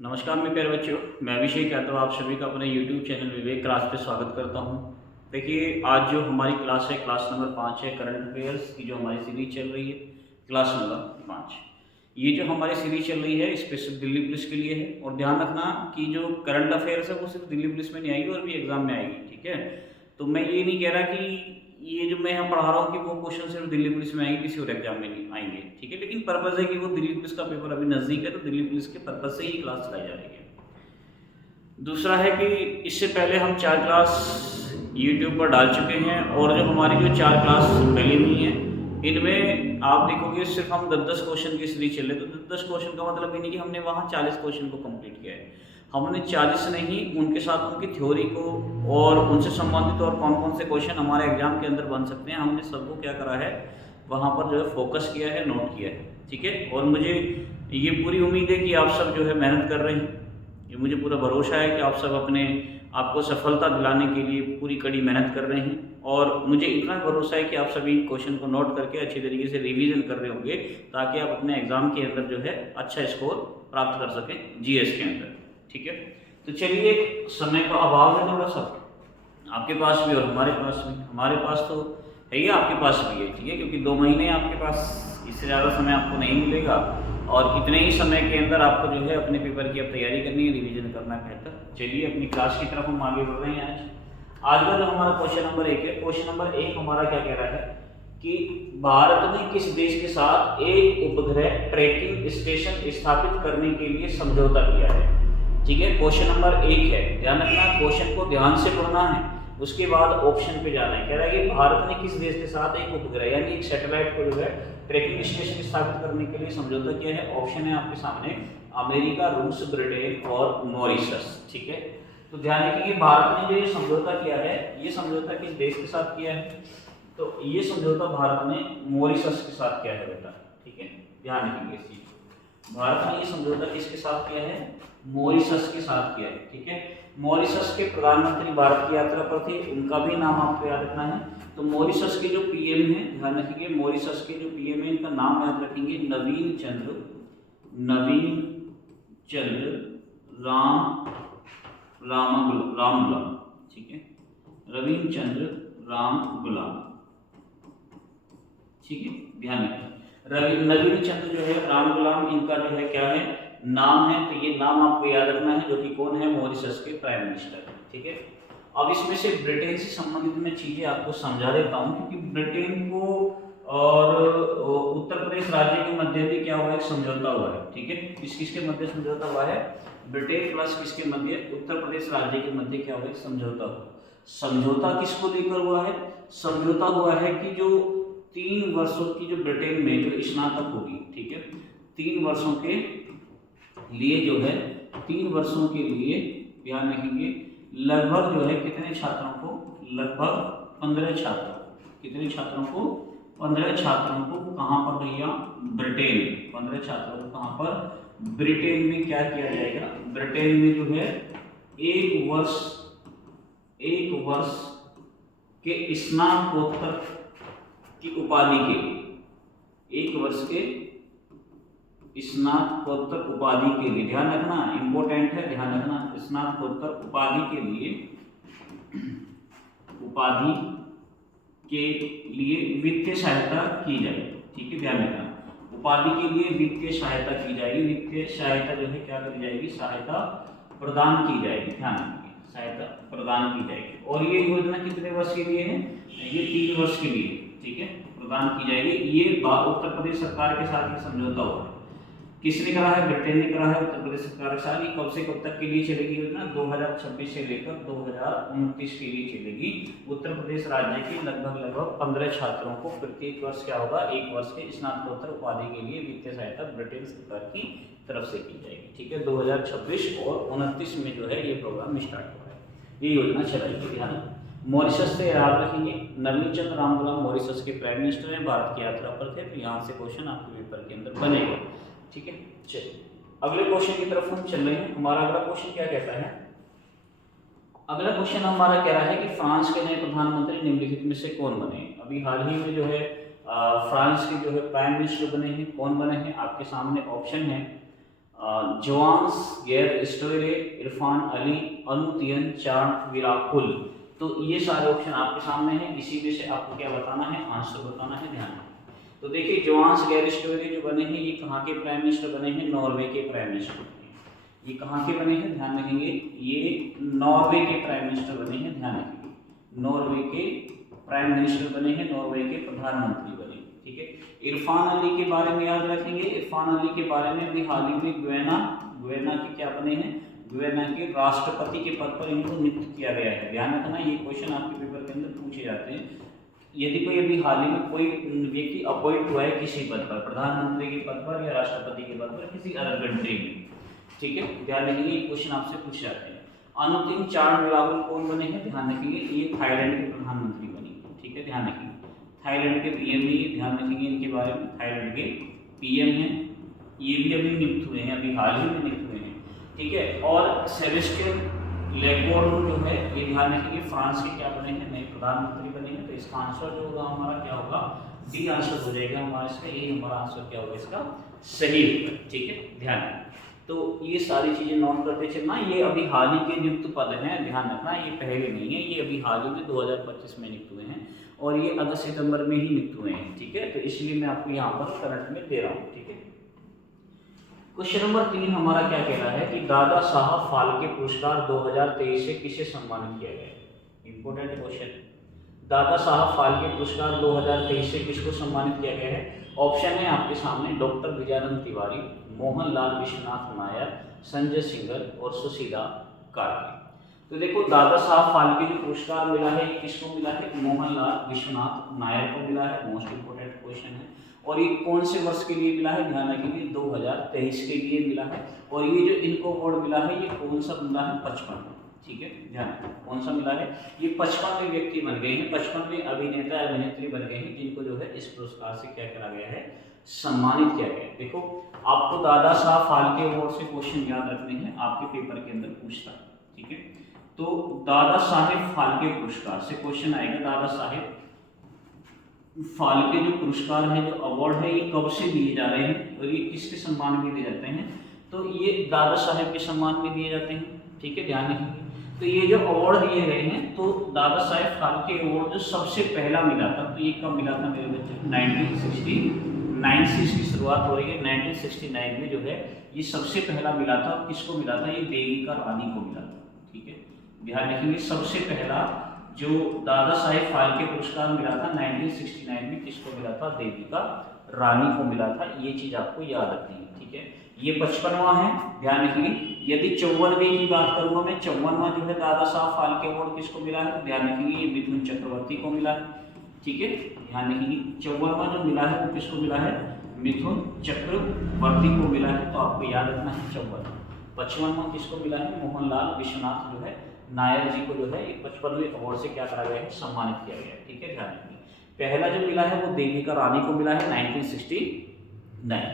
नमस्कार मेरे प्यारे बच्चों, मैं अभिषेक कहता हूँ आप सभी का अपने YouTube चैनल विवेक क्लास पे स्वागत करता हूँ। देखिए, आज जो हमारी क्लास है, क्लास नंबर 5 है। करंट अफेयर्स की जो हमारी सीरीज चल रही है, क्लास नंबर 5। ये जो हमारी सीरीज चल रही है स्पेशल दिल्ली पुलिस के लिए है। और ध्यान रखना कि जो करंट अफेयर्स है वो सिर्फ दिल्ली पुलिस में नहीं आएगी और भी एग्जाम में आएगी, ठीक है। तो मैं ये नहीं कह रहा कि ये जो मैं यहाँ पढ़ा रहा हूँ कि वो क्वेश्चन सिर्फ दिल्ली पुलिस में आएंगे, किसी और एग्जाम में नहीं आएंगे, ठीक है। लेकिन पर्पज़ है कि वो दिल्ली पुलिस का पेपर अभी नज़दीक है, तो दिल्ली पुलिस के पर्पज़ से ही क्लास चलाई जा रही है। दूसरा है कि इससे पहले हम 4 क्लास यूट्यूब पर डाल चुके हैं, और जो हमारी जो 4 क्लास डली हुई हैं इनमें आप देखोगे सिर्फ हम 10-10 क्वेश्चन की सीरीज चल रहे। तो 10-10 क्वेश्चन का मतलब ये नहीं कि हमने वहाँ 40 क्वेश्चन को कंप्लीट किया है। हमने 40 नहीं, उनके साथ उनकी थ्योरी को और उनसे संबंधित और कौन कौन से क्वेश्चन हमारे एग्जाम के अंदर बन सकते हैं, हमने सबको क्या करा है, वहाँ पर जो है फोकस किया है, नोट किया है, ठीक है। और मुझे ये पूरी उम्मीद है कि आप सब जो है मेहनत कर रहे हैं। ये मुझे पूरा भरोसा है कि आप सब अपने आपको सफलता दिलाने के लिए पूरी कड़ी मेहनत कर रहे हैं। और मुझे इतना भरोसा है कि आप सभी क्वेश्चन को नोट करके अच्छी तरीके से रिवीजन कर रहे होंगे, ताकि आप अपने एग्जाम के अंदर जो है अच्छा स्कोर प्राप्त कर सकें जीएस के अंदर, ठीक है। तो चलिए, समय का अभाव है थोड़ा सा आपके पास भी और हमारे पास भी। हमारे पास तो है ही, आपके पास भी है, ठीक है, क्योंकि 2 महीने आपके पास, इससे ज़्यादा समय आपको नहीं मिलेगा। और इतने ही समय के अंदर आपको जो है अपने पेपर की अब तैयारी करनी है, रिवीजन करना है बेहतर। चलिए, अपनी क्लास की तरफ हम आगे बढ़ रहे हैं। आज का जो हमारा क्वेश्चन नंबर 1 है, क्वेश्चन नंबर 1 हमारा क्या कह रहा है कि भारत ने किस देश के साथ एक उपग्रह ट्रैकिंग स्टेशन स्थापित करने के लिए समझौता किया है, ठीक है। क्वेश्चन नंबर 1 है, ध्यान रखना, क्वेश्चन को ध्यान से पढ़ना है, उसके बाद ऑप्शन पे जाना है। कह रहा है कि भारत ने किस देश के साथ एक उपग्रह यानी एक सैटेलाइट को जो है ट्रैकिंग स्टेशन स्थापित करने के लिए समझौता किया है। ऑप्शन है आपके सामने अमेरिका, रूस, ब्रिटेन और मॉरिशस, ठीक है। तो ध्यान रखिए, भारत ने जो ये समझौता किया है, ये समझौता किस देश के साथ किया है, तो ये समझौता भारत ने मॉरिशस के साथ किया है बेटा, ठीक है। ध्यान रखिए इस चीज को, भारत ने ये समझौता किसके साथ किया है, मॉरिशस के साथ किया है, ठीक है। मॉरिशस के प्रधानमंत्री भारत की यात्रा पर थे, उनका भी नाम आपको याद रखना है। तो मॉरिशस के जो पीएम है, ध्यान रखिए, मॉरिशस के जो पीएम है इनका नाम याद रखेंगे, नवीन चंद्र राम गुलाम, ठीक है, नवीन चंद्र राम गुलाम, ठीक है। ध्यान रखिए, नवीन चंद्र जो है राम गुलाम, इनका जो है क्या है, नाम है। तो ये नाम आपको याद रखना है, जो कि कौन है, मॉरिशस के प्राइम मिनिस्टर, ठीक है। अब इसमें से ब्रिटेन से संबंधित मैं चीजें आपको समझा देता हूँ, क्योंकि ब्रिटेन को और उत्तर प्रदेश राज्य के मध्य भी क्या हुआ है, समझौता हुआ है, ठीक है। किस किस के मध्य समझौता हुआ है, ब्रिटेन प्लस किसके मध्य, उत्तर प्रदेश राज्य के मध्य क्या हुआ है, समझौता हुआ। समझौता किसको लेकर हुआ है, समझौता हुआ है कि जो 3 वर्षों की जो ब्रिटेन में जो स्नातक होगी, ठीक है, 3 वर्षों के लिए जो है, 3 वर्षों के लिए ध्यान रखेंगे, लगभग जो है कितने छात्रों को, लगभग 15 छात्रों, कितने छात्रों को, 15 छात्रों को कहाँ पर भैया, ब्रिटेन में, 15 छात्रों को कहाँ पर, ब्रिटेन में क्या किया जाएगा, ब्रिटेन में जो है 1 वर्ष के स्नातकोत्तर की उपाधि के लिए, 1 वर्ष के स्नातकोत्तर उपाधि के लिए, ध्यान रखना, इंपॉर्टेंट है, ध्यान रखना, स्नातकोत्तर उपाधि के लिए, उपाधि के लिए वित्तीय सहायता की जाएगी, ठीक है। ध्यान रखना, उपाधि के लिए वित्तीय सहायता की जाएगी, वित्तीय सहायता जो है क्या करी जाएगी, सहायता प्रदान की जाएगी, ध्यान रखिए, सहायता प्रदान की जाएगी। और ये योजना कितने वर्ष के लिए है, ये 3 वर्ष के लिए, ठीक है, प्रदान की जाएगी। ये उत्तर प्रदेश सरकार के साथ ही समझौता हुआ है। किसने करा है, ब्रिटेन ने करा है उत्तर प्रदेश सरकार के साथ। कब से कब तक के लिए चलेगी योजना, 2026 से लेकर 2029 के लिए चलेगी। उत्तर प्रदेश राज्य के लगभग 15 छात्रों को प्रत्येक वर्ष क्या होगा, 1 वर्ष के स्नातकोत्तर उपाधि के लिए वित्तीय सहायता ब्रिटेन सरकार की तरफ से की जाएगी, ठीक है। 2026 और 29 में जो है ये प्रोग्राम स्टार्ट हो रहा है, ये योजना चलाएगी। ध्यान, मॉरिशस से याद रखेंगे, नवीन चंद्र राम गुलाम मॉरिशस के प्राइम मिनिस्टर हैं, भारत की यात्रा पर थे, तो यहाँ से क्वेश्चन आपके पेपर के अंदर बनेगा, ठीक है। चलिए, अगले क्वेश्चन की तरफ हम चल रहे हैं। हमारा अगला क्वेश्चन क्या कहता है, अगला क्वेश्चन हमारा कह रहा है कि फ्रांस के नए प्रधानमंत्री निम्नलिखित में से कौन बने। अभी हाल ही में जो है फ्रांस के जो है प्राइम मिनिस्टर बने हैं, कौन बने हैं, आपके सामने ऑप्शन है जवान्स गैर स्टोरे, इरफान अली, अनुतियन, चार्ट, विराकुल। तो ये सारे ऑप्शन आपके सामने हैं, इसी में से आपको क्या बताना है, आंसर बताना है। ध्यान रखें। तो देखिए जोहान्स गैर स्टोरे जो बने हैं ये कहाँ के प्राइम मिनिस्टर बने हैं, नॉर्वे के प्राइम मिनिस्टर बने हैं। ये कहाँ के बने हैं, ध्यान रखेंगे, ये नॉर्वे के प्राइम मिनिस्टर बने हैं। ध्यान रखेंगे, नॉर्वे के प्राइम मिनिस्टर बने हैं, नॉर्वे के प्रधानमंत्री बने। ठीक है, इरफान अली के बारे में याद रखेंगे, इरफान अली के बारे में भी हाल ही में गुयाना के क्या बने हैं, गुयाना के राष्ट्रपति के पद पर इनको नियुक्त किया गया है। ध्यान रखना, ये क्वेश्चन आपके पेपर के अंदर पूछे जाते हैं। यदि कोई अभी हाल ही में कोई व्यक्ति अपॉइंट हुआ है किसी पद पर, प्रधानमंत्री के पद पर या राष्ट्रपति के पद पर किसी अदर कंट्री में, ठीक है, ध्यान रखेंगे, ये क्वेश्चन आपसे पूछे जाते हैं। अनुतिन चार्ट विराकुल कौन बने हैं, ध्यान रखेंगे, ये थाईलैंड के प्रधानमंत्री बने। ठीक है, ध्यान रखेंगे, थाईलैंड के पीएम भी, ध्यान रखेंगे इनके बारे में, थाईलैंड के पीएम हैं, ये भी अभी नियुक्त हुए हैं, अभी हाल ही में नियुक्त हुए हैं। ठीक है, और सेबेस्टियन लेगोर्न जो है ये ध्यान रखेंगे फ्रांस के क्या बने हैं, नए प्रधानमंत्री बने हैं। तो इसका आंसर जो होगा हमारा क्या होगा, डी आंसर हो जाएगा हमारा इसका, यही हमारा आंसर क्या होगा इसका, सही होगा। ठीक है, ध्यान रखें। तो ये सारी चीजें नोट करते चलना, ये अभी हाल ही के नियुक्त पद हैं, ध्यान रखना, ये पहले नहीं है, ये अभी हाल ही में 2025 में नियुक्त हुए हैं और ये अगस्त सितंबर में ही नियुक्त हुए हैं। ठीक है, तो इसलिए मैं आपको यहाँ पर करंट में दे रहा हूँ। ठीक है, क्वेश्चन नंबर 3 हमारा क्या कह रहा है कि दादा साहब फाल्के पुरस्कार 2023 से किसे सम्मानित किया गया। इंपोर्टेंट क्वेश्चन, दादा साहब फाल्के पुरस्कार 2023 से किसको सम्मानित किया गया है। ऑप्शन है आपके सामने, डॉक्टर विजयानंद तिवारी, मोहनलाल विश्वनाथ नायर, संजय सिंघल और सुशीला कार्की। तो देखो दादा साहब फाल्के जो पुरस्कार मिला है ये किसको मिला है, मोहनलाल विश्वनाथ नायर को मिला है। मोस्ट इंपोर्टेंट क्वेश्चन है, और ये कौन से वर्ष के लिए मिला है, ध्यान रखिए 2023 के लिए मिला है। और ये जो इनको अवार्ड मिला है ये कौन सा मिला है, 55। ठीक है, ध्यान कौन सा मिला है, ये 55वें व्यक्ति बन गए हैं, 55वें अभिनेता अभिनेत्री बन गए हैं जिनको जो है इस पुरस्कार से क्या करा गया है, सम्मानित किया गया है। देखो आपको दादा साहब फाल्के अवार्ड से क्वेश्चन याद रखने हैं, आपके पेपर के अंदर पूछता है। ठीक है, तो दादा साहेब फाल्के पुरस्कार से क्वेश्चन आएगा, दादा साहेब फाल्के जो पुरस्कार है, जो अवार्ड है, ये कब से दिए जा रहे हैं और ये किसके सम्मान में दिए जाते हैं, तो ये दादा साहेब के सम्मान में दिए जाते हैं। ठीक है, ध्यान रखिए। तो ये जो अवार्ड दिए गए हैं, तो दादा साहेब फाल्के अवार्ड जो सबसे पहला मिला था, तो ये कब मिला था मेरे बच्चे, 1969 से इसकी शुरुआत हो रही है। 1969 में जो है ये सबसे पहला मिला था, किसको मिला था, ये देविका रानी को मिला था। ठीक है, ध्यान रखेंगे, सबसे पहला जो दादा साहेब फाल्के पुरस्कार मिला था 1969 में किसको मिला था, देविका रानी को मिला था। ये चीज आपको याद रखनी है। ठीक है, ये 55वां है, ध्यान रखिए। यदि 54वें की बात करूंगा मैं, 54वां जो है दादा साहब फाल्के अवार्ड किसको मिला है, तो ध्यान रखिए ये मिथुन चक्रवर्ती को मिला है। ठीक है, ध्यान रखिए 54वां जो मिला है वो किसको मिला है, मिथुन चक्रवर्ती को मिला है। तो आपको याद रखना है 54। 55वां किसको मिला है, मोहनलाल विश्वनाथ जो है नायर जी को जो है 55वें अवार्ड से क्या करा गया है, सम्मानित किया गया है। ठीक है, ध्यान रखिए। पहला जो मिला है वो देविका रानी को मिला है 1969।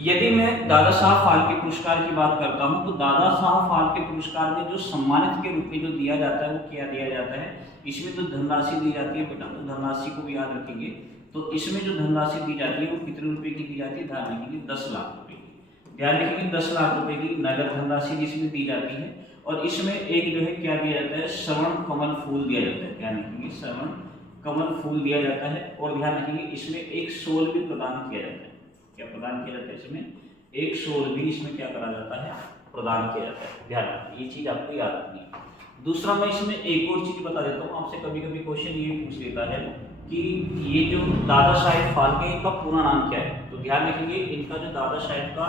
यदि मैं दादा साहब फाल्के पुरस्कार की बात करता हूं, तो दादा साहब फाल्के पुरस्कार में जो सम्मानित के रूप में जो दिया जाता है वो क्या दिया जाता है, इसमें जो धनराशि दी जाती है बेटा, तो धनराशि को भी याद रखेंगे। तो इसमें जो धनराशि दी जाती है वो कितने रुपए की दी जाती है, ध्यान रखेंगे 10 लाख रुपए की। ध्यान रखेंगे 10 लाख रुपए की नगद धनराशि जिसमें दी जाती है। और इसमें एक जो है क्या दिया जाता है, श्रवण कमल फूल दिया जाता है। ध्यान रखेंगे श्रवण कमल फूल दिया जाता है। और ध्यान रखेंगे इसमें एक शॉल भी प्रदान किया जाता है। क्या प्रदान किया जाता है, इसमें एक शॉल भी इसमें क्या करा जाता है, प्रदान किया जाता है। ध्यान रखें, ये चीज आपको याद रखनी है। दूसरा मैं इसमें एक और चीज बता देता हूँ आपसे, कभी कभी क्वेश्चन ये पूछ लेता है कि ये जो दादा साहेब फाल्के इनका पूरा नाम क्या है। तो ध्यान रखेंगे इनका जो दादा साहेब का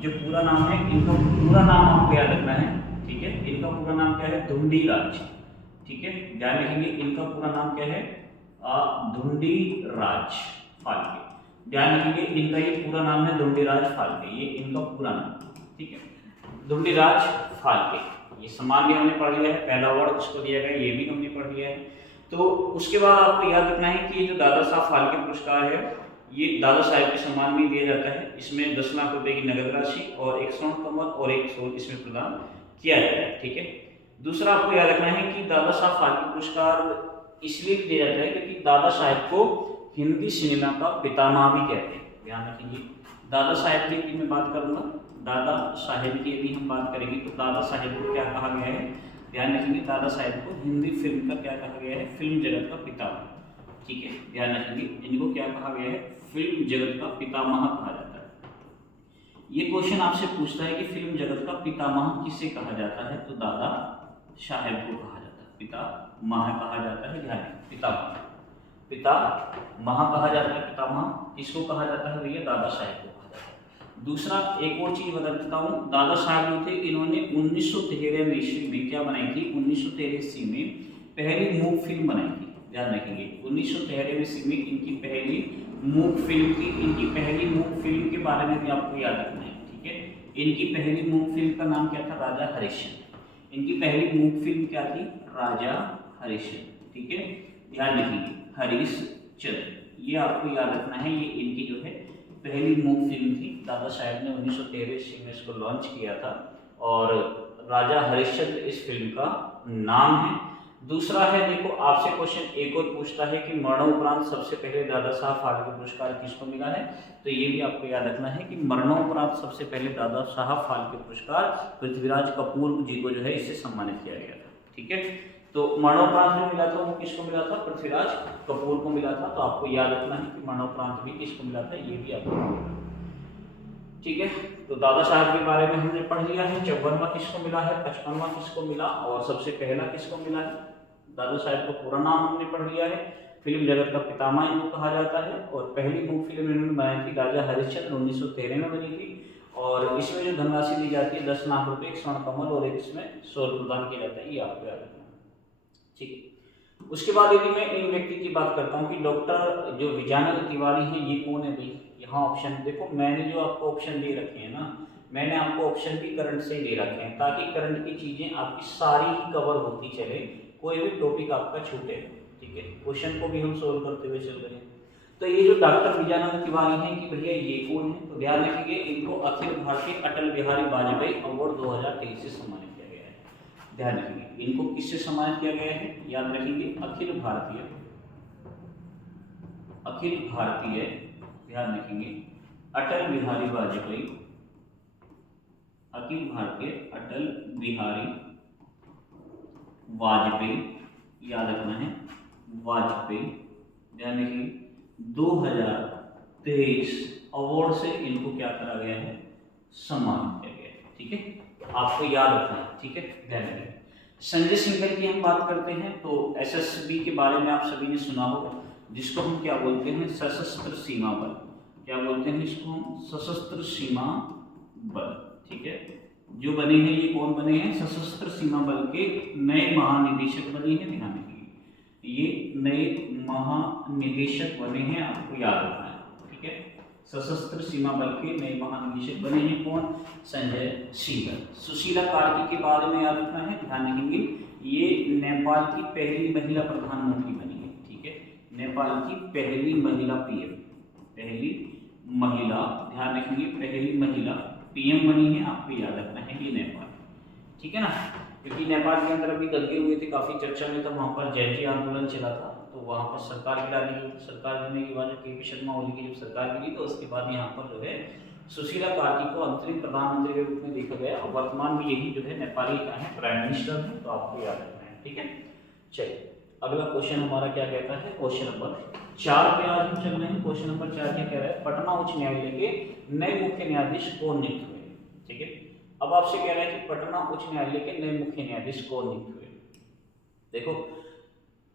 जो पूरा नाम है, इनका पूरा नाम आपको याद रखना है। ठीक है, इनका पूरा नाम क्या है, धुंडीराज। ठीक है, ध्यान रखेंगे इनका पूरा नाम क्या है, धुंडीराज फाल्के। ध्यान रखेंगे इनका ये पूरा नाम है धुंडीराज फाल्के, ये इनका पूरा नाम। ठीक है, धुंडीराज फाल्के। ये सम्मान भी हमने पढ़ लिया है, पहला अवार्ड किसको दिया गया ये भी हमने पढ़ लिया है। तो उसके बाद आपको याद रखना है कि ये जो दादा साहब फाल्के पुरस्कार है ये दादा साहेब के सम्मान में दिया जाता है। इसमें 10 लाख रुपए की नगद राशि और एक स्वर्ण कमल और एक शॉल इसमें प्रदान किया जाता है। ठीक है, दूसरा आपको याद रखना है कि दादा साहब फाल्के पुरस्कार इसलिए दिया जाता है क्योंकि दादा साहेब को हिंदी सिनेमा का पितामह भी कहते हैं। ध्यान रखेंगे, दादा साहेब की मैं बात करूंगा, दादा साहेब की यदि हम बात करेंगे तो दादा साहेब को क्या कहा गया है, ध्यान रखेंगे, दादा साहेब को हिंदी फिल्म का क्या कहा गया है, फिल्म जगत का पितामह। ठीक है, ध्यान रखेंगे, इनको क्या कहा गया है, फिल्म जगत का पितामह कहा जाता है। ये क्वेश्चन आपसे पूछता है कि फिल्म जगत का पितामह किसे कहा जाता है, तो दादा साहेब को कहा जाता है, पितामह कहा जाता है। ध्यान रखें, पितामह, पितामह कहा जाता है, पितामह किसको कहा जाता है भैया, दादा साहेब को कहा जाता है। दूसरा एक और चीज बता देता हूँ, दादा साहब जो थे इन्होंने 1913 ईस्वी में क्या बनाई थी, 1913 ईस्वी में पहली मूक फिल्म बनाई थी। ध्यान रखेंगे, 1913 ईस्वी में इनकी पहली मूक फिल्म थी। इनकी पहली मूक फिल्म के बारे में भी आपको याद रखना है। ठीक है, इनकी पहली मूक फिल्म का नाम क्या था, राजा हरिश्चंद्र। इनकी पहली मूक फिल्म क्या थी, राजा हरिश्चंद्र। ठीक है, ध्यान रखेंगे, हरिश्चंद्र, ये आपको याद रखना है। ये इनकी जो है पहली मूक फिल्म थी। दादा साहेब ने 1913 ईस्वी में इसको लॉन्च किया था और राजा हरिश्चंद्र इस फिल्म का नाम है। दूसरा है, देखो आपसे क्वेश्चन एक और पूछता है कि मरणोपरांत सबसे पहले दादा साहब फाल्के पुरस्कार किसको मिला है, तो ये भी आपको याद रखना है कि मरणोपरांत सबसे पहले दादा साहब फाल्के पुरस्कार पृथ्वीराज कपूर जी को जो है इससे सम्मानित किया गया था। ठीक है, तो मरणोपरांत जो मिला था वो किसको मिला था, पृथ्वीराज कपूर को मिला था। तो आपको याद रखना है कि मरणोपरांत भी किसको मिला था, ये भी आपको। ठीक है, तो दादा साहब के बारे में हमने पढ़ लिया है। 54वां किसको मिला है, 55वां किसको मिला और सबसे पहला किसको मिला है। दादा साहब का पूरा नाम हमने पढ़ लिया है। फिल्म जगत का पितामह इनको कहा जाता है और पहली मूक फिल्म इन्होंने बनाई थी राजा हरिश्चंद्र 1913 में बनी थी और इसमें जो धनराशि दी जाती है 10 लाख रुपए, एक स्वर्ण कमल और एक इसमें स्वर्ण प्रदान किया जाता है, ये आपको याद रखना है। ठीक है, उसके बाद यदि मैं इन व्यक्ति की बात करता हूँ कि डॉक्टर जो विजयानंद तिवारी हैं ये कौन है भाई। यहाँ ऑप्शन देखो, मैंने जो आपको ऑप्शन दे रखे हैं ना, मैंने आपको ऑप्शन भी करंट से दे रखे हैं ताकि करंट की चीजें आपकी सारी ही कवर होती चले, कोई भी टॉपिक आपका छूटे। ठीक है, क्वेश्चन को भी हम सोल्व करते हुए चल रहे हैं। तो ये जो डॉक्टर विजयानंद तिवारी हैं कि भैया ये कौन है, तो ध्यान रखिए इनको अखिल भारतीय अटल बिहारी वाजपेयी अवार्ड 2023 से सम्मानित किया गया है। ध्यान रखिए इनको किससे सम्मानित किया गया है, याद रखिए अखिल भारतीय, ध्यान रखेंगे अटल बिहारी वाजपेयी, अखिल भारतीय अटल बिहारी वाजपेयी, याद रखना है वाजपेयी। ध्यान रखिए 2023 अवार्ड से इनको क्या करा गया है, सम्मानित किया गया है। ठीक है, आपको याद रखना है। ठीक है, ध्यान रखिए। संजय सिंघल की हम बात करते हैं तो एसएसबी के बारे में आप सभी ने सुना होगा, जिसको हम क्या बोलते हैं, सशस्त्र सीमा बल। क्या बोलते हैं इसको हम, सशस्त्र सीमा बल। ठीक है, जो बने हैं ये कौन बने हैं, सशस्त्र सीमा बल के नए महानिदेशक बने हैं। ध्यान रखिए ये नए महानिदेशक बने हैं, आपको याद रखना है। ठीक है, सशस्त्र सीमा बल के नए महानिदेशक बने हैं कौन, संजय सिंघल। सुशीला कार्की के बारे में याद रखना है, ध्यान रखेंगे ये नेपाल की पहली महिला प्रधानमंत्री बनी है। ठीक है, नेपाल की पहली महिला पीएम, पहली महिला, ध्यान रखेंगे पहली महिला पीएम बनी है, आपको याद रखना है ये नेपाल। ठीक है ना, क्योंकि नेपाल के अंदर अभी दंगे हुए थे, काफी चर्चा में था, वहां पर जैती आंदोलन चला था, तो वहां पर सरकार गिरने के बाद केपी शर्मा ओली की जब सरकार गिरी तो उसके बाद यहाँ पर जो है सुशीला कार्की को अंतरिम प्रधानमंत्री के रूप में देखा गया और वर्तमान में यही जो है नेपाली का है प्राइम मिनिस्टर है, तो आपको याद रखना है। ठीक है, चलिए अगला क्वेश्चन हमारा क्या कहता है, क्वेश्चन नंबर 4 पे आज हम चल रहे हैं। क्वेश्चन नंबर 4 क्या कह रहा है, पटना उच्च न्यायालय के नए मुख्य न्यायाधीश कौन नियुक्त हुए। ठीक है, अब आपसे कह रहा है कि पटना उच्च न्यायालय के नए मुख्य न्यायाधीश कौन नियुक्त हुए। देखो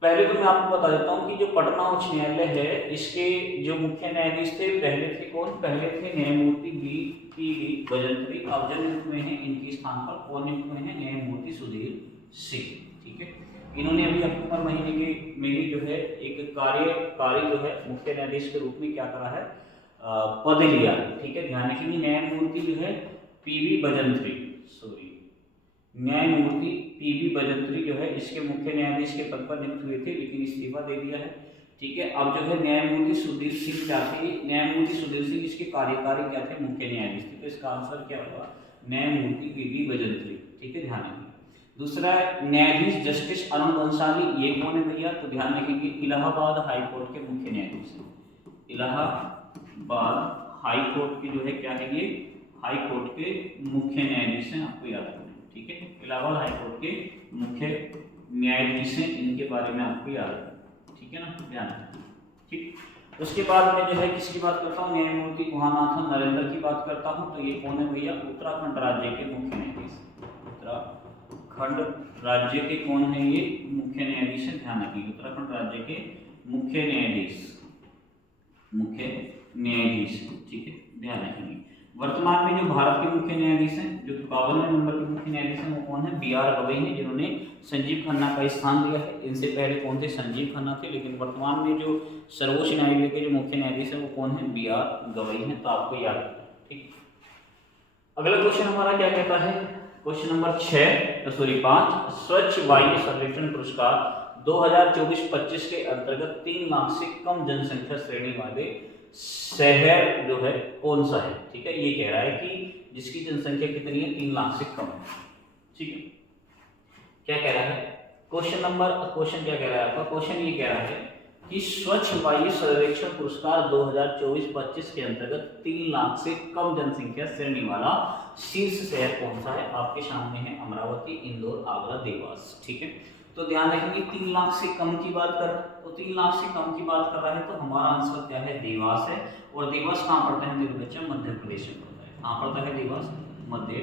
पहले तो मैं आपको बता देता हूँ कि जो पटना उच्च न्यायालय है इसके जो मुख्य न्यायाधीश थे पहले थे कौन, पहले थे न्यायमूर्ति पी.वी. बजंत्री। अब जो नियुक्त हुए हैं इनके स्थान पर कौन नियुक्त हुए हैं, न्यायमूर्ति सुधीर सिंह। ठीक है, इन्होंने अभी अक्टूबर महीने के में ही जो है एक कार्यकारी जो है मुख्य न्यायाधीश के रूप में क्या करा है, पद लिया। ठीक है, ध्यान रखिए न्यायमूर्ति जो है पी.वी. बजंत्री, न्यायमूर्ति पी.वी. बजंत्री जो है इसके मुख्य न्यायाधीश के पद पर नियुक्त हुए थे लेकिन इस्तीफा दे दिया है। ठीक है, अब जो है न्यायमूर्ति सुधीर सिंह क्या थे, न्यायमूर्ति सुधीर सिंह इसके कार्यकारी क्या थे, मुख्य न्यायाधीश थे, तो इसका आंसर क्या होगा, न्यायमूर्ति पी.वी. बजंत्री। ठीक है, ध्यान रखिए। दूसरा है न्यायाधीश जस्टिस अरुण बंसाली, ये कौन है भैया, तो ध्यान रखेंगे इलाहाबाद हाई कोर्ट के मुख्य न्यायाधीश, इलाहाबाद हाई कोर्ट के जो है क्या है ये हाई कोर्ट के मुख्य न्यायाधीश हैं, आपको याद रखना है, ठीक है। इलाहाबाद हाई कोर्ट के मुख्य न्यायाधीश हैं, इनके बारे में आपको याद रखना है, ठीक है ना, ध्यान रखना, ठीक। उसके बाद में जो है किसकी बात करता हूँ, न्यायमूर्ति गुहानाथन नरेंद्र की बात करता हूँ। तो ये कौन है भैया, उत्तराखंड राज्य के मुख्य न्यायाधीश, उत्तराखंड राज्य के कौन है ये मुख्य न्यायाधीश है, ध्यान रखिए, उत्तराखंड राज्य के मुख्य न्यायाधीश, ठीक है, ध्यान रखेंगे। वर्तमान में जो भारत के मुख्य न्यायाधीश हैं, जो 52वें नंबर के मुख्य न्यायाधीश हैं, वो कौन है, बी.आर. गवई हैं, जिन्होंने संजीव खन्ना का स्थान लिया है। इनसे पहले कौन थे, संजीव खन्ना थे, लेकिन वर्तमान में जो सर्वोच्च न्यायालय के जो मुख्य न्यायाधीश है वो कौन है, बी.आर. गवई हैं। तो आपको याद रखना, ठीक। अगला क्वेश्चन हमारा क्या कहता है, क्वेश्चन नंबर 5, स्वच्छ वायु सर्वेक्षण पुरस्कार 2024-25 के अंतर्गत 3 लाख से कम जनसंख्या श्रेणी वाले शहर जो है कौन सा है, ठीक है। ये कह रहा है कि जिसकी जनसंख्या कितनी है, 3 लाख से कम है, ठीक है। क्या कह रहा है, क्वेश्चन क्या कह रहा है आपका, क्वेश्चन ये कह रहा है कि स्वच्छ वायु सर्वेक्षण पुरस्कार 2024-25 के अंतर्गत 3 लाख से कम जनसंख्या श्रेणी वाला शीर्ष शहर कौन सा है। आपके सामने है अमरावती, इंदौर, आगरा, देवास, ठीक है। तो ध्यान रखेंगे 3 लाख से कम की बात कर, तो 3 लाख से कम की बात कर रहा है, तो हमारा आंसर क्या है, देवास है। और देवास कहाँ पड़ता है मेरे बच्चे, मध्य प्रदेश में पड़ता है। कहाँ पड़ता है देवास, मध्य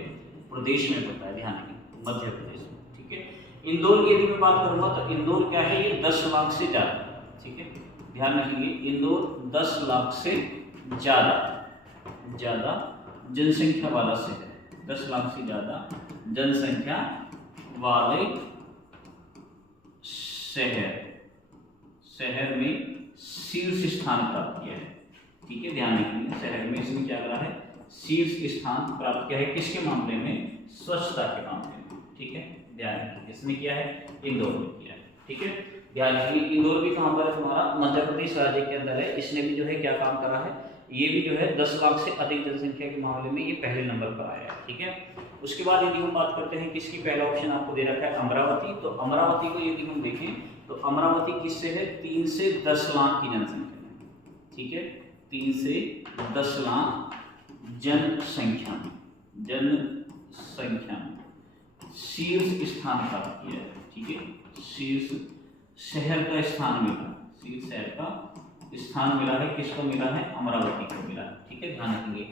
प्रदेश में पड़ता है, ध्यान रखेंगे, मध्य प्रदेश में, ठीक है। इंदौर की यदि मैं बात करूंगा तो इंदौर क्या है, ये 10 लाख से ज्यादा, ठीक है, ध्यान रखेंगे, इंदौर 10 लाख से ज्यादा जनसंख्या वाला शहर, 10 लाख से ज्यादा जनसंख्या वाले शहर में शीर्ष स्थान प्राप्त किया है, ठीक है, ध्यान रखिए, शहर में इसने क्या करा है, शीर्ष स्थान प्राप्त किया है, किसके मामले में, स्वच्छता के मामले में, ठीक है, ध्यान रखिए, इसने किया है, इंदौर में किया है, ठीक है, ध्यान रखिए। इंदौर भी कहाँ पर है, तुम्हारा मध्य प्रदेश राज्य के अंदर है। इसने भी जो है क्या काम करा है, ये भी जो है 10 लाख से अधिक जनसंख्या के मामले में ये पहले नंबर पर आया है, ठीक है। उसके बाद यदि हम बात करते हैं किसकी, पहला ऑप्शन आपको दे रखा है अमरावती। तो अमरावती को यदि हम देखें तो अमरावती किससे है, 3 से 10 लाख की जनसंख्या में, ठीक है, 3 से 10 लाख जनसंख्या में शीर्ष स्थान प्राप्त किया है, ठीक है, शीर्ष शहर का स्थान मिला, शीर्ष शहर का स्थान मिला है, किसको मिला है, अमरावती को मिला है, ठीक है, ध्यान रखेंगे।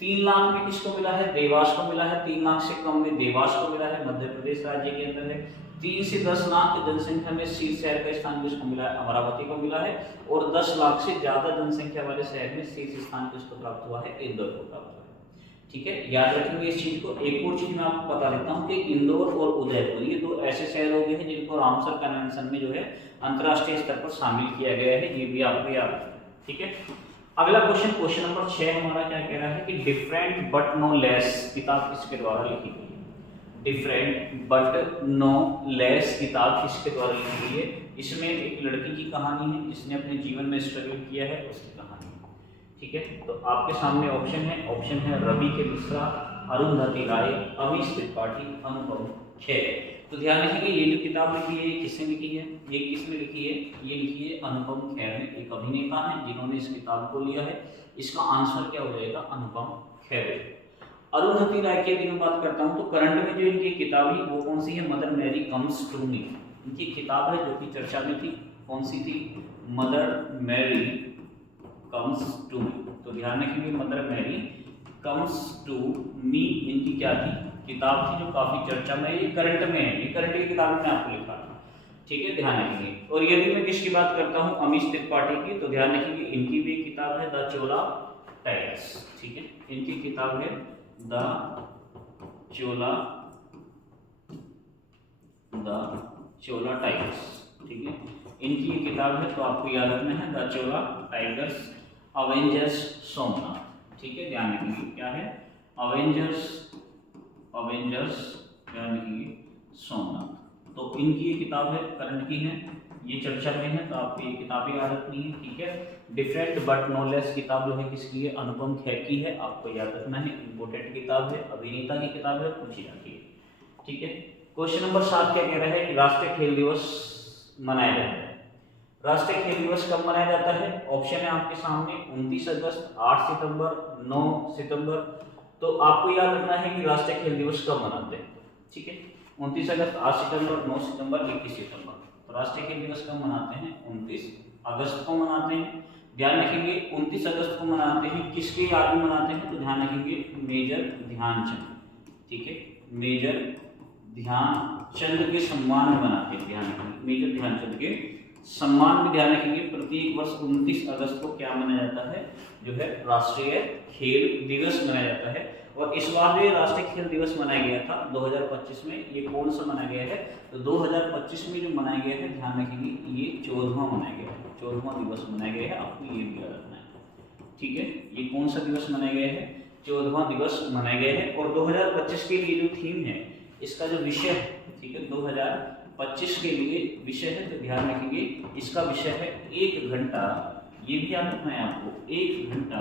3 लाख में किसको मिला है, देवास को मिला है, 3 लाख से कम में देवास को मिला है, मध्य प्रदेश राज्य के अंदर है। 3 से 10 लाख की जनसंख्या में शीर्ष शहर का स्थान किसको मिला है, अमरावती को मिला है। और 10 लाख से ज्यादा जनसंख्या वाले शहर में शीर्ष स्थान किसको प्राप्त हुआ है, इंदौर को प्राप्त हुआ है, ठीक है, याद रखेंगे इस चीज को। एक और चीज मैं आपको बता देता हूँ कि इंदौर और उदयपुर ये 2 ऐसे शहर हो गए हैं जिनको रामसर कन्वेंशन में जो है अंतर्राष्ट्रीय स्तर पर शामिल किया गया है, ये भी आपको याद रखना है, ठीक है। अगला क्वेश्चन नंबर 6 हमारा क्या कह रहा है कि डिफरेंट बट नो लेस किताब किसके द्वारा लिखी गई है, डिफरेंट बट नो लेस किताब किसके द्वारा लिखी गई है। इसमें एक लड़की की कहानी है जिसने अपने जीवन में स्ट्रगल किया है, उसकी कहानी, ठीक है। तो आपके सामने ऑप्शन है रवि के मिश्रा, अरुंधति राय, अमीश त्रिपाठी, अनुपम खेर। तो ध्यान रखिए ये जो किताब लिखी है ये किसने लिखी है, ये किसने लिखी है, ये लिखी है अनुपम खेर ने, एक अभिनेता है जिन्होंने इस किताब को लिया है। इसका आंसर क्या हो जाएगा, अनुपम खेर। अरुंधति राय की यदि मैं बात करता हूँ तो करंट में जो इनकी किताब है वो कौन सी है, Mother Mary comes to me, इनकी किताब है जो कि चर्चा में थी, कौन सी थी, Mother Mary comes to me. तो ध्यान रखिए Mother Mary comes to me इनकी क्या थी, किताब थी जो काफी चर्चा में, ये करंट में है, ये करंट की किताब में आपको लिखा था, ठीक है, ध्यान रखिए। और यदि मैं किसकी बात करता हूँ, अमीश त्रिपाठी की, तो ध्यान रखिए इनकी भी किताब है द चोला टाइगर्स, ठीक है, इनकी किताब है द चोला टाइगर्स, ठीक है, इनकी ये किताब है। तो आपको याद रखना है the Chola tigers Avengers Somnath, ठीक है, ध्यान रखिए क्या है, अवेंजर्स ध्यान रखिए सोमनाथ। तो इनकी ये किताब है, करंट की है, ये चर्चा में है, तो आपको ये किताबें याद रखनी है, ठीक है। डिफरेंट बट नो लेस किताब जो है किसकी है, अनुपम खेर की है, आपको याद रखना है, इंपोर्टेंट किताब है, अभिनेता की किताब है, पूछी जाती है, ठीक है। क्वेश्चन नंबर 7 क्या कह रहा है कि राष्ट्रीय खेल दिवस मनाया जाता है। राष्ट्रीय खेल दिवस कब मनाया जाता है, ऑप्शन है आपके सामने 29 अगस्त, 8 सितंबर, 9 सितंबर, तो आपको याद रखना है कि राष्ट्रीय खेल दिवस कब मनाते हैं, ठीक है। 29 अगस्त, 8 सितंबर, 9 सितंबर, 21 सितंबर। तो राष्ट्रीय खेल दिवस कब मनाते हैं? 29 अगस्त को मनाते हैं। ध्यान रखेंगे 29 अगस्त को मनाते हैं, किसके याद में मनाते हैं? तो ध्यान रखेंगे मेजर ध्यानचंद, ठीक है, मेजर ध्यानचंद के सम्मान में मनाते हैं। ध्यान रखेंगे मेजर ध्यानचंद के सम्मान में ध्यान रखेंगे। प्रत्येक वर्ष 29 अगस्त को क्या मनाया जाता है? जो है राष्ट्रीय खेल दिवस मनाया जाता है। और इस बार जो राष्ट्रीय खेल दिवस मनाया गया था 2025 में, ये कौन सा मनाया गया है? तो 2025 में जो मनाया गया है, ध्यान रखेंगे ये 14वां मनाया गया है, 14वां दिवस मनाया गया है, आपको ये भी याद रखना है, ठीक है। ये कौन सा दिवस मनाया गया है? 14वां दिवस मनाया गया है। और 2025 के लिए जो थीम है, इसका जो विषय है, ठीक है, 2025 के लिए विषय है, तो ध्यान रखेंगे इसका विषय है 1 घंटा, ये भी याद रखना है आपको, 1 घंटा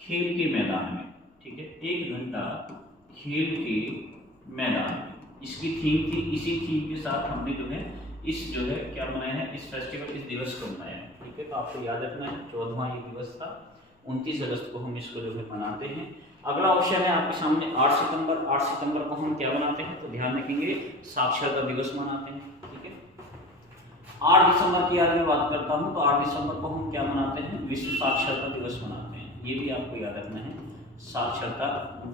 खेल के मैदान में, ठीक है, 1 घंटा खेल के मैदान में इसकी थीम थी। इसी थीम के साथ हमने जो है इस जो है क्या बनाया है, इस फेस्टिवल, इस दिवस को बनाया है, ठीक है। तो आपको याद रखना है 14वां ये दिवस था, 29 अगस्त को हम इसको जो है मनाते हैं। अगला ऑप्शन है आपके सामने 8 सितंबर। 8 सितंबर को हम क्या मनाते हैं? तो ध्यान रखेंगे साक्षरता दिवस मनाते हैं, ठीक है। 8 दिसंबर की आज मैं बात करता हूँ, तो 8 दिसंबर को हम क्या मनाते हैं? विश्व साक्षरता दिवस मनाते हैं, ये भी आपको याद रखना है, साक्षरता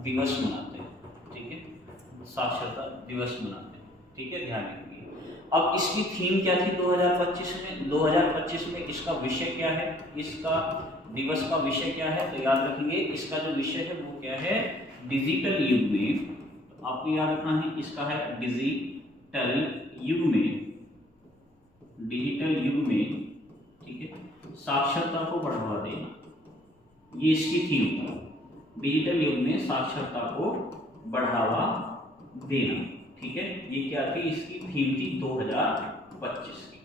दिवस मनाते हैं, ठीक है, साक्षरता दिवस मनाते हैं, ठीक है, ध्यान रखेंगे। अब इसकी थीम क्या थी 2025 में? 2025 में इसका विषय क्या है? इसका दिवस का विषय क्या है? तो याद रखेंगे इसका जो विषय है वो क्या है? डिजिटल युग में, तो आपको याद रखना है इसका है डिजिटल युग में, डिजिटल युग में, ठीक है, साक्षरता को बढ़ावा देना, ये इसकी थीम था। डिजिटल युग में साक्षरता को बढ़ावा देना, ठीक है, ये क्या थी? इसकी थीम थी 2025 की,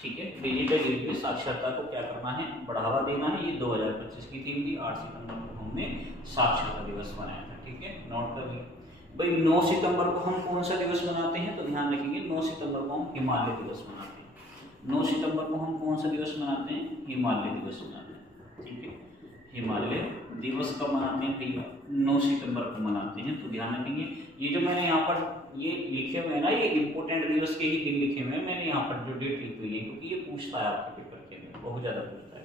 ठीक है। डिजिटल युग में साक्षरता को क्या करना है? बढ़ावा देना है, ये 2025 की थीम थी। 8 सितंबर को हमने साक्षरता दिवस मनाया था, ठीक है, नोट कर लिया भाई। 9 सितंबर को हम कौन सा दिवस मनाते हैं? तो ध्यान रखेंगे 9 सितंबर को हम हिमालय दिवस मनाते हैं। 9 सितंबर को हम कौन सा दिवस मनाते हैं? हिमालय दिवस मनाते हैं, ठीक है। हिमालय दिवस कब मनाते हैं भैया? 9 सितंबर को मनाते हैं। तो ध्यान रखेंगे ये जो मैंने यहाँ पर ये लिखे हुए हैं ना, ये इंपोर्टेंट दिवस के ही दिन लिखे हुए हैं, मैंने यहाँ पर जो डेट लिखी हुई है, क्योंकि ये पूछता है आपके पेपर के अंदर, बहुत ज़्यादा पूछता है,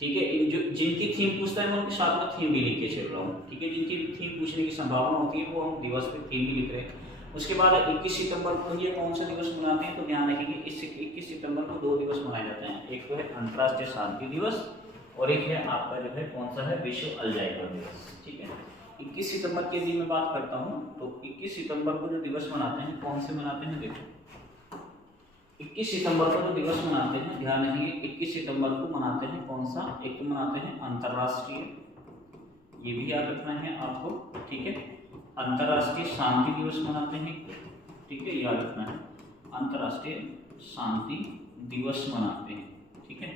ठीक है। जो जिनकी थीम पूछता है मैं उनके साथ में थीम भी लिख के चल रहा हूँ, ठीक है। जिनकी थीम पूछने की संभावना होती है वो हम दिवस पे थीम भी लिख रहे हैं। उसके बाद 21 सितंबर को ये कौन सा दिवस मनाते हैं? तो ध्यान रखेंगे 21 सितंबर को 2 दिवस मनाए जाते हैं, एक तो है अंतर्राष्ट्रीय शांति दिवस और एक है आपका जो है कौन सा है? विश्व अल्जाइमर दिवस, ठीक है। 21 सितंबर की यदि मैं बात करता हूँ, तो 21 सितंबर को जो दिवस मनाते हैं, कौन से मनाते हैं? देखो 21 सितंबर को जो दिवस मनाते हैं, ध्यान रखिए 21 सितंबर को मनाते हैं कौन सा? एक तो मनाते हैं अंतर्राष्ट्रीय, ये भी याद रखना है आपको, ठीक है, अंतर्राष्ट्रीय शांति दिवस मनाते हैं, ठीक है, याद रखना है, अंतर्राष्ट्रीय शांति दिवस मनाते हैं, ठीक है।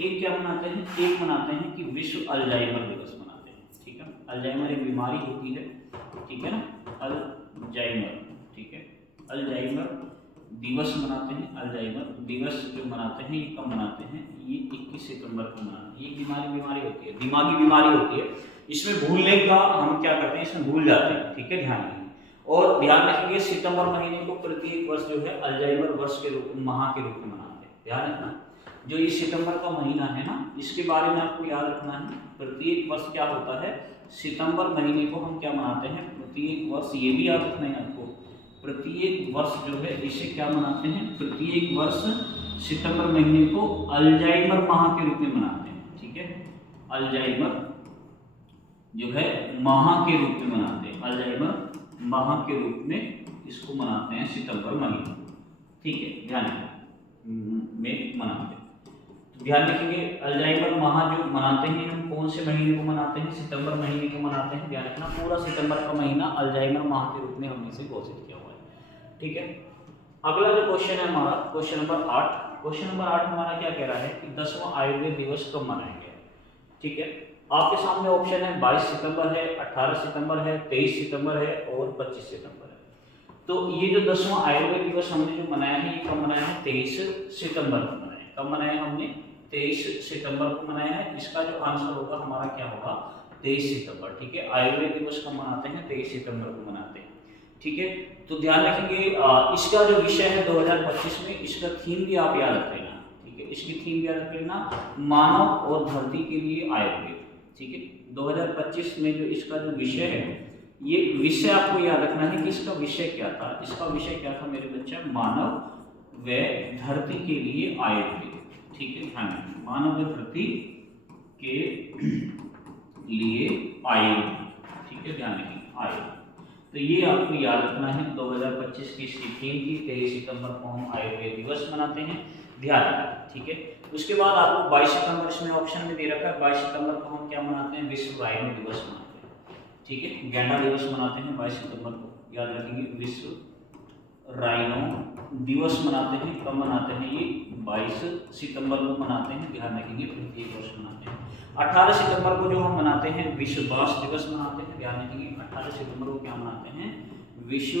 एक क्या मनाते हैं? एक मनाते हैं कि विश्व अल्जाइमर दिवस मनाते हैं, ठीक है। अल्जाइमर एक बीमारी होती है, ठीक है ना, अल्जाइमर, ठीक है, अल्जाइमर दिवस मनाते हैं। अल्जाइमर दिवस जो मनाते हैं ये कब मनाते हैं? ये 21 सितंबर को मनाते हैं। ये बीमारी होती है, दिमागी बीमारी होती है, इसमें भूलने का हम क्या करते हैं? इसमें भूल जाते हैं, ठीक है, ध्यान रखेंगे। और ध्यान रखेंगे सितंबर महीने को प्रत्येक वर्ष जो है अल्जाइमर वर्ष के रूप में, माह के रूप में मनाते हैं, ध्यान रखना। जो ये सितंबर का महीना है ना, इसके बारे में आपको याद रखना है, प्रत्येक वर्ष क्या होता है? सितंबर महीने को हम क्या मनाते हैं? प्रत्येक वर्ष, ये भी याद रखना है आपको, प्रत्येक वर्ष जो है इसे क्या मनाते हैं? प्रत्येक वर्ष सितंबर महीने को अल्जाइमर माह के रूप में मनाते हैं, ठीक है, अल्जाइमर जो है माह के रूप में मनाते हैं, अल्जाइमर माह के रूप में इसको मनाते हैं सितंबर महीने, ठीक है, ध्यान में मनाते हैं। ध्यान रखेंगे अल्जाइमर माह जो मनाते हैं हम कौन से महीने को मनाते हैं? सितंबर महीने को मनाते हैं। ध्यान रखना पूरा सितंबर का महीना अल्जाइमर माह के रूप में हमने इसे घोषित किया हुआ है, ठीक है। अगला जो क्वेश्चन है हमारा क्वेश्चन नंबर 8। क्वेश्चन नंबर 8 हमारा क्या कह रहा है कि 10वां आयुर्वेद दिवस कब मनाएंगे, ठीक है। आपके सामने ऑप्शन है 22 सितंबर है, 18 सितंबर है, 23 सितंबर है और 25 सितंबर है। तो ये जो 10वां आयुर्वेद दिवस हमने जो मनाया है ये कब मनाया है? 23 सितंबर को मनाया है। कब मनाया है हमने? 23 सितंबर को मनाया है। इसका जो आंसर होगा हमारा क्या होगा? 23 सितंबर, ठीक है। आयुर्वेद दिवस कब मनाते हैं? 23 सितंबर को मनाते हैं, ठीक है। तो ध्यान रखेंगे इसका जो विषय है 2025 में, इसका थीम भी आप याद रख लेना, ठीक है। इसकी थीम भी याद रख लेना, मानव और धरती के लिए आयुर्वेद, ठीक है। 2025 में जो इसका जो विषय है, ये विषय आपको याद रखना है कि इसका विषय क्या था। इसका विषय क्या था मेरे बच्चा? मानव व धरती के लिए आयुर्वेद, ठीक है। ध्यान रखना, मानव व धरती के लिए आयुर्वेद, ठीक है। ध्यान रखिए आयुर्वेद, तो ये आपको याद रखना है। 2025 की इसकी थीम थी, 23 सितंबर को हम आयुर्वेद दिवस मनाते हैं, ध्यान रखना, ठीक है। उसके बाद आपको 22 सितंबर इसमें ऑप्शन में दे रखा है। 22 सितंबर को हम क्या मनाते हैं? विश्व राइनो दिवस मनाते हैं, ठीक है। गैंडा दिवस मनाते हैं 22 सितंबर को, याद रखेंगे। विश्व राइनो दिवस मनाते हैं, कब मनाते हैं? ये 22 सितंबर को मनाते हैं, ध्यान रखेंगे, प्रत्येक वर्ष मनाते हैं। 18 सितंबर को जो हम मनाते हैं विश्व बांस दिवस मनाते हैं, ध्यान रखेंगे। 18 सितंबर को क्या मनाते हैं? विश्व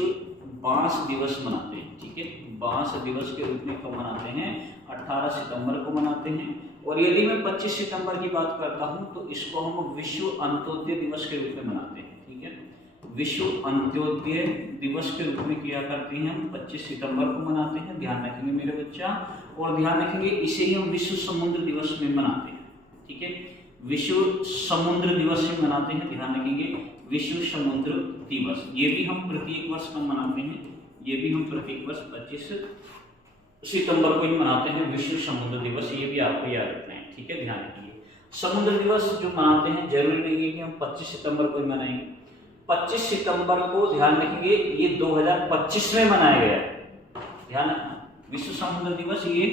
बांस दिवस मनाते हैं, ठीक है। बांस दिवस के रूप में कब मनाते हैं? 18 सितंबर को मनाते हैं। और यदि मैं 25 सितंबर की बात करता हूं तो इसको हम विश्व अंत्योदय दिवस के रूप में मनाते हैं, ठीक है। विश्व अंत्योदय दिवस के रूप में किया करते हैं हम, 25 सितंबर को मनाते हैं, ध्यान रखेंगे मेरे बच्चा। और ध्यान रखेंगे इसे ही हम विश्व समुद्र दिवस में मनाते हैं, ठीक है। विश्व समुद्र दिवस में मनाते हैं, ध्यान रखेंगे, विश्व समुद्र दिवस। ये भी हम प्रत्येक वर्ष कब मनाते हैं? ये भी हम प्रत्येक वर्ष 25 सितंबर को ही मनाते हैं, विश्व समुद्र दिवस। ये भी आपको याद रखना है, ठीक है। ध्यान रखिए, समुद्र दिवस जो मनाते हैं जरूरी नहीं है कि हम 25 सितंबर को ही मनाएंगे। 25 सितंबर को ध्यान रखेंगे ये 2025 में मनाया गया है, ध्यान रखना। विश्व समुद्र दिवस ये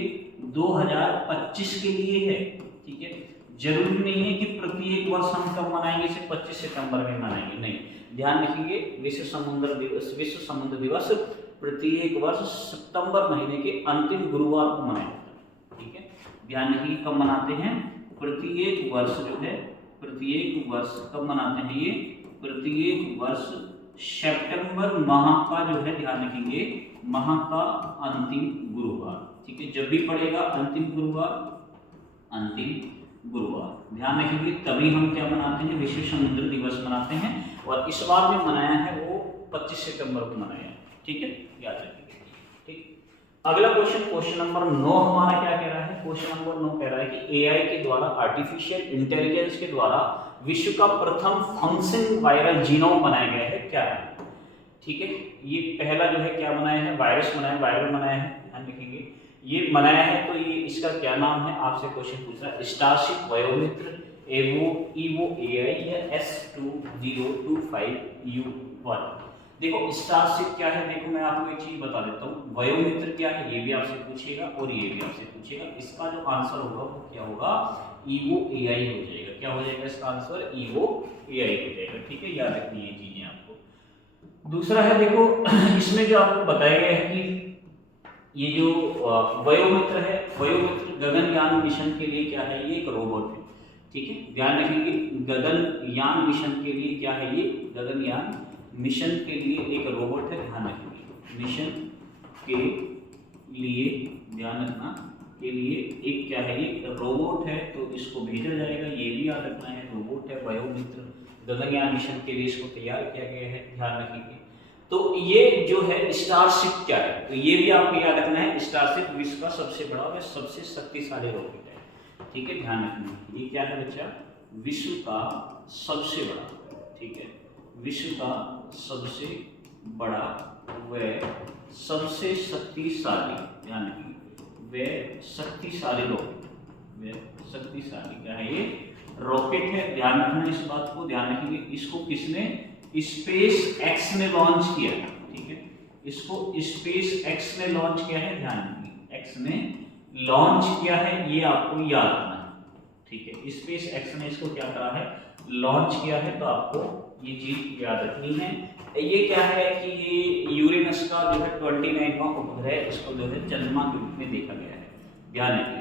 2025 के लिए है, ठीक है। जरूरी नहीं है कि प्रत्येक वर्ष हम कब मनाएंगे, इसे 25 सितंबर में मनाएंगे, नहीं। ध्यान रखिए विश्व समुद्र दिवस प्रत्येक वर्ष सितंबर महीने के अंतिम गुरुवार को मनाया जाता है, ठीक है। ध्यान रखिए कब मनाते हैं? प्रत्येक वर्ष जो है, प्रत्येक वर्ष कब मनाते हैं? ये प्रत्येक वर्ष सितंबर माह का जो है, ध्यान रखेंगे, माह का अंतिम गुरुवार, ठीक है। जब भी पड़ेगा अंतिम गुरुवार, ध्यान रखेंगे, तभी हम क्या मनाते हैं? विश्व समुद्र दिवस मनाते हैं। और इस बार जो मनाया है वो 25 सितंबर को मनाया है, ठीक है, याद रखिए, ठीक। अगला क्वेश्चन नंबर 9 हमारा क्या कह रहा है? क्वेश्चन नंबर 9 कह रहा है कि एआई के द्वारा, आर्टिफिशियल इंटेलिजेंस के द्वारा विश्व का प्रथम फंक्शनिंग वायरल जीनोम बनाया गया है, क्या है? ठीक है, ये पहला जो है क्या बनाया है? वायरस बनाया, वायरल बनाया है, ध्यान रखेंगे। ये बनाया है तो ये इसका क्या नाम है? आपसे क्वेश्चन पूछ रहा है। स्टारशिप, वयोमित्र, ईवो एआई या S2025U1। देखो स्टारशिप क्या है, देखो मैं आपको एक चीज बता देता हूँ। वयोमित्र क्या है ये भी आपसे पूछेगा और ये भी आपसे पूछेगा। इसका जो आंसर होगा वो क्या होगा? ईवो एआई हो जाएगा। क्या हो जाएगा इसका आंसर? ईवो एआई हो जाएगा, ठीक है, याद रखनी है चीजें आपको। दूसरा है देखो इसमें जो आपको बताया गया है कि ये जो वयोमित्र है, वयोमित्र गगनयान मिशन के लिए क्या है? ये एक रोबोट है, ठीक है, ध्यान रखेंगे। गगनयान मिशन के लिए क्या है? ये गगनयान मिशन के लिए एक रोबोट है, ध्यान रखेंगे। मिशन के लिए ध्यान रखना के लिए एक क्या है? ये रोबोट है, तो इसको भेजा जाएगा, ये भी याद रखना है। रोबोट है, वयोमित्र, गगनयान मिशन के लिए इसको तैयार किया गया है, ध्यान रखेंगे। तो ये जो है स्टारशिप क्या है? तो ये भी आपको याद रखना है। स्टारशिप विश्व का सबसे बड़ा व सबसे शक्तिशाली रॉकेट है, ठीक है, ध्यान रखना। ये क्या है बच्चा? विश्व का सबसे बड़ा, ठीक है, विश्व का सबसे बड़ा व सबसे शक्तिशाली, ध्यान रखिए, व शक्तिशाली रॉकेट, व शक्तिशाली क्या है? ये रॉकेट है, ध्यान रखना इस बात को, ध्यान रखेंगे। इसको किसने? स्पेस एक्स ने लॉन्च किया है, ठीक है, इसको स्पेस एक्स ने लॉन्च किया है, ध्यान रखिए, एक्स ने लॉन्च किया है, ये आपको याद रखना है, ठीक है। स्पेस एक्स ने इसको क्या करा है? लॉन्च किया है, तो आपको ये चीज याद रखनी है। ये क्या है कि ये यूरेनस का जो है 29वां उपग्रह, इसको जो है चंद्रमा के रूप में देखा गया है, ध्यान रखिए।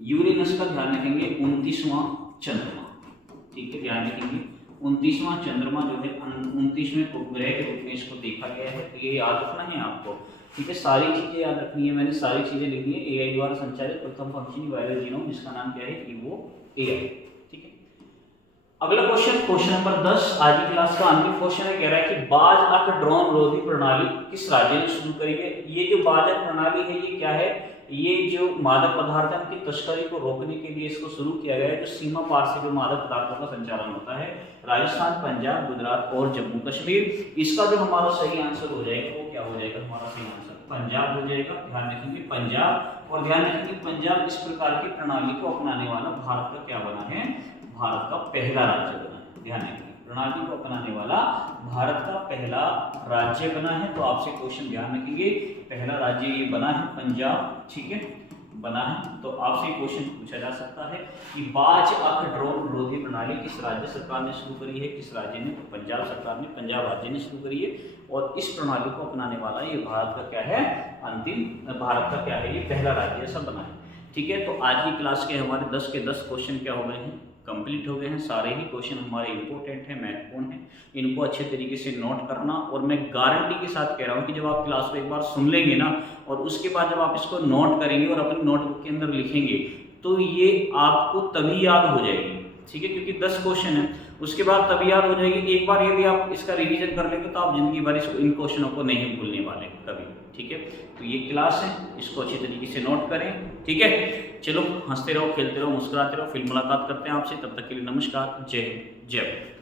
यूरेनस का ध्यान रखेंगे 29वां चंद्रमा, ठीक है, ध्यान रखेंगे 29वां चंद्रमा जो है 29वें उपग्रह के रूप में इसको देखा गया है, तो ये याद रखना है आपको, ठीक है। सारी चीजें याद रखनी है, मैंने सारी चीजें लिखी है। एआई द्वारा संचालित प्रथम फंक्शनिंग वायरल जीनोम, जिसका नाम क्या है? ईवो एआई, ठीक है। अगला क्वेश्चन नंबर 10 आज की क्लास का अंतिम क्वेश्चन है। कह रहा है कि बाज अक ड्रोन रोधी प्रणाली किस राज्य ने शुरू करी है। ये जो बाज अक प्रणाली है ये क्या है, ये जो मादक पदार्थों की तस्करी को रोकने के लिए इसको शुरू किया गया है। जो सीमा पार से जो मादक पदार्थों का संचालन होता है राजस्थान, पंजाब, गुजरात और जम्मू कश्मीर। इसका जो हमारा सही आंसर हो जाएगा वो क्या हो जाएगा, हमारा सही आंसर पंजाब हो जाएगा। ध्यान रखेंगे पंजाब, और ध्यान रखेंगे पंजाब इस प्रकार की प्रणाली को अपनाने वाला भारत का क्या बना है, भारत का पहला राज्य बना है। ध्यान रखेंगे प्रणाली को अपनाने वाला भारत का पहला राज्य बना है। तो आपसे क्वेश्चन ध्यान रखेंगे, पहला राज्य ये बना है पंजाब, ठीक है, बना है। तो आपसे क्वेश्चन पूछा जा सकता है कि बाज अक ड्रोन रोधी प्रणाली किस राज्य सरकार ने शुरू करी है, किस राज्य ने, तो पंजाब सरकार ने, पंजाब राज्य ने शुरू करी है। और इस प्रणाली को अपनाने वाला ये भारत का क्या है, अंतिम भारत का क्या है, ये पहला राज्य ऐसा बना है। ठीक है, तो आज की क्लास के हमारे 10 के 10 क्वेश्चन क्या हो गए हैं, कंप्लीट हो गए हैं। सारे ही क्वेश्चन हमारे इंपॉर्टेंट हैं, महत्वपूर्ण हैं, इनको अच्छे तरीके से नोट करना। और मैं गारंटी के साथ कह रहा हूँ कि जब आप क्लास को एक बार सुन लेंगे ना, और उसके बाद जब आप इसको नोट करेंगे और अपनी नोटबुक के अंदर लिखेंगे, तो ये आपको तभी याद हो जाएगी। ठीक है, क्योंकि 10 क्वेश्चन है, उसके बाद तभी याद हो जाएगी। एक बार यदि आप इसका रिवीजन कर लेंगे तो आप जिंदगी भर इन क्वेश्चनों को नहीं भूलने वाले कभी। ठीक है, तो ये क्लास है, इसको अच्छी तरीके से नोट करें। ठीक है, चलो हंसते रहो, खेलते रहो, मुस्कुराते रहो। फिर मुलाकात करते हैं आपसे, तब तक के लिए नमस्कार, जय हिंद, जय भारत।